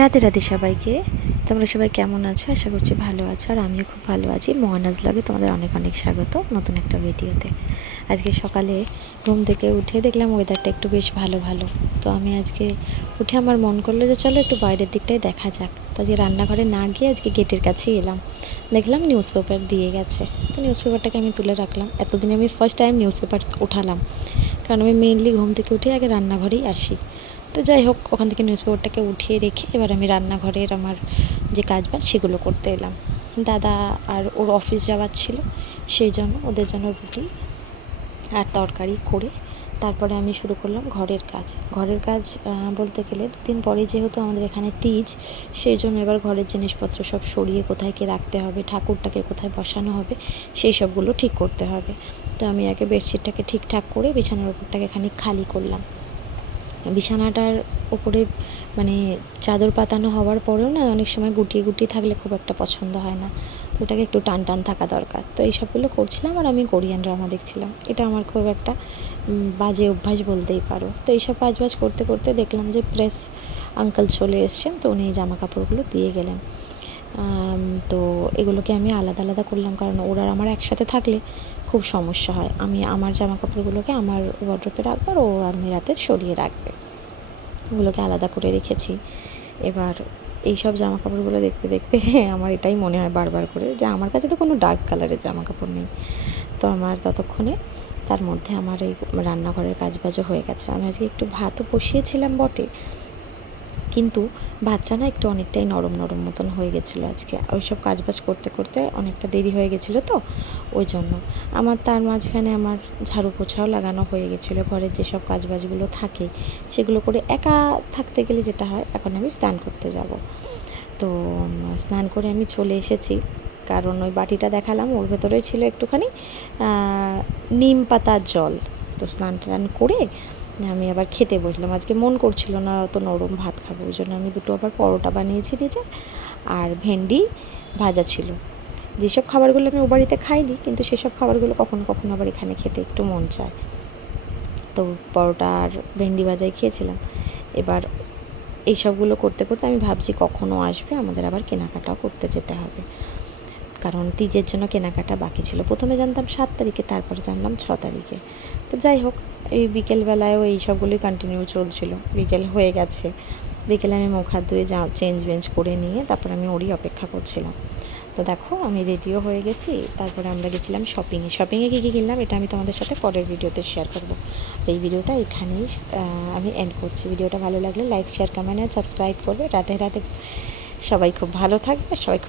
রাধে রাধে সবাইকে। তোমরা সবাই কেমন আছো? আশা করছি ভালো আছো, আর আমিও খুব ভালো আছি। মহানাজ ব্লগে তোমাদের অনেক অনেক স্বাগত নতুন একটা ভিডিওতে। আজকে সকালে ঘুম থেকে উঠে দেখলাম ওয়েদারটা একটু বেশ ভালো ভালো। তো আমি আজকে উঠে আমার মন করলো যে চলো একটু বাইরের দিকটাই দেখা যাক। তো আজকে রান্নাঘরে না গিয়ে আজকে গেটের কাছেই এলাম। দেখলাম নিউজ পেপার দিয়ে গেছে, তো নিউজ পেপারটাকে আমি তুলে রাখলাম। এতদিন আমি ফার্স্ট টাইম নিউজ পেপার উঠালাম, কারণ আমি মেনলি ঘুম থেকে উঠে আগে রান্নাঘরেই আসি। তো যাই হোক, ওখান থেকে নিউজ পেপারটাকে উঠিয়ে রেখে এবার আমি রান্নাঘরের আমার যে কাজবাজ সেগুলো করতে এলাম। দাদা আর ওর অফিস যাওয়ার ছিল, সেই জন্য ওদের জন্য রুটি আর তরকারি করে তারপরে আমি শুরু করলাম ঘরের কাজ বলতে গেলে দুদিন পরে যেহেতু আমাদের এখানে তিজ, সেই জন্য এবার ঘরের জিনিসপত্র সব সরিয়ে কোথায় কী রাখতে হবে, ঠাকুরটাকে কোথায় বসানো হবে, সেই সবগুলো ঠিক করতে হবে। তো আমি আগে বেডশিটটাকে ঠিকঠাক করে বিছানার উপরটাকে খানিক খালি করলাম। বিছানাটার ওপরে মানে চাদর পাতানো হওয়ার পরেও না অনেক সময় গুটিয়ে গুটিয়ে থাকলে খুব একটা পছন্দ হয় না, তো এটাকে একটু টান টান থাকা দরকার। তো এই সবগুলো করছিলাম আর আমি কোরিয়ান ড্রামা দেখছিলাম। এটা আমার খুব একটা বাজে অভ্যাস বলতেই পারো। তো এইসব কাজবাজ করতে করতে দেখলাম যে প্রেস আঙ্কেল চলে এসছেন, তো উনি জামা কাপড়গুলো দিয়ে গেলেন। তো এগুলোকে আমি আলাদা আলাদা করলাম, কারণ ওরা আমার একসাথে থাকলে খুব সমস্যা হয়। আমি আমার জামা কাপড়গুলোকে আমার ওয়ার্ড্রোবে রাখবো আর ও আলমিরাতে সরিয়ে রাখবে, ওগুলোকে আলাদা করে রেখেছি। এবার এই সব জামা কাপড়গুলো দেখতে দেখতে আমার এটাই মনে হয় বারবার করে যে আমার কাছে তো কোনো ডার্ক কালারের জামা কাপড় নেই। তো আমার ততক্ষণে তার মধ্যে আমার এই রান্নাঘরের কাজবাজও হয়ে গেছে। আমি আজকে একটু ভাতও বসিয়েছিলাম বটে, কিন্তু ভাতটা না একটু অনেকটাই নরম নরম মতন হয়ে গেছিলো আজকে। ওই সব কাজবাজ করতে করতে অনেকটা দেরি হয়ে গেছিলো, তো ওই জন্য আমার তার মাঝখানে আমার ঝাড়ু পোছাও লাগানো হয়ে গেছিলো। ঘরের যেসব কাজবাজগুলো থাকে সেগুলো করে একা থাকতে গেলে যেটা হয়, এখন আমি স্নান করতে যাব। তো স্নান করে আমি চলে এসেছি, কারণ ওই বাটিটা দেখালাম ওর ভেতরেই ছিল একটুখানি নিম পাতার জল। তো স্নান টান করে আমি আবার খেতে বসলাম। আজকে মন করছিল না অত নরম ভাত খাবো, ওই জন্য আমি দুটো আবার পরোটা বানিয়েছি নিজে, আর ভেন্ডি ভাজা ছিল। যেসব খাবারগুলো আমি ও বাড়িতে খাইনি, কিন্তু সেসব খাবারগুলো কখনো কখনো আবার এখানে খেতে একটু মন চায়। তো পরোটা আর ভেন্ডি ভাজাই খেয়েছিলাম। এবার এইসবগুলো করতে করতে আমি ভাবছি কখনও আসবে, আমাদের আবার কেনাকাটাও করতে যেতে হবে, কারণ তিজের জন্য কেনাকাটা বাকি ছিল। প্রথমে জানতাম 7 তারিখে, তারপরে জানলাম 6 তারিখে। তো যাই হোক, এই বিকেলবেলায়ও এই সবগুলোই কন্টিনিউ চলছিল। বিকেল হয়ে গেছে, বিকেলে আমি মুখ হাত ধুয়ে চেঞ্জ করে নিয়ে তারপর আমি ওরই অপেক্ষা করছিলাম। তো দেখো আমি রেডিও হয়ে গেছি। তারপরে আমরা গেছিলাম শপিংয়ে কী কী কিনলাম এটা আমি তোমাদের সাথে পরের ভিডিওতে শেয়ার করব। এই ভিডিওটা এখানেই আমি এন্ড করছি। ভিডিওটা ভালো লাগলে লাইক, শেয়ার, কমেন্ট আর সাবস্ক্রাইব করবে। রাতে রাতে সবাই খুব ভালো থাকবে, সবাই খুব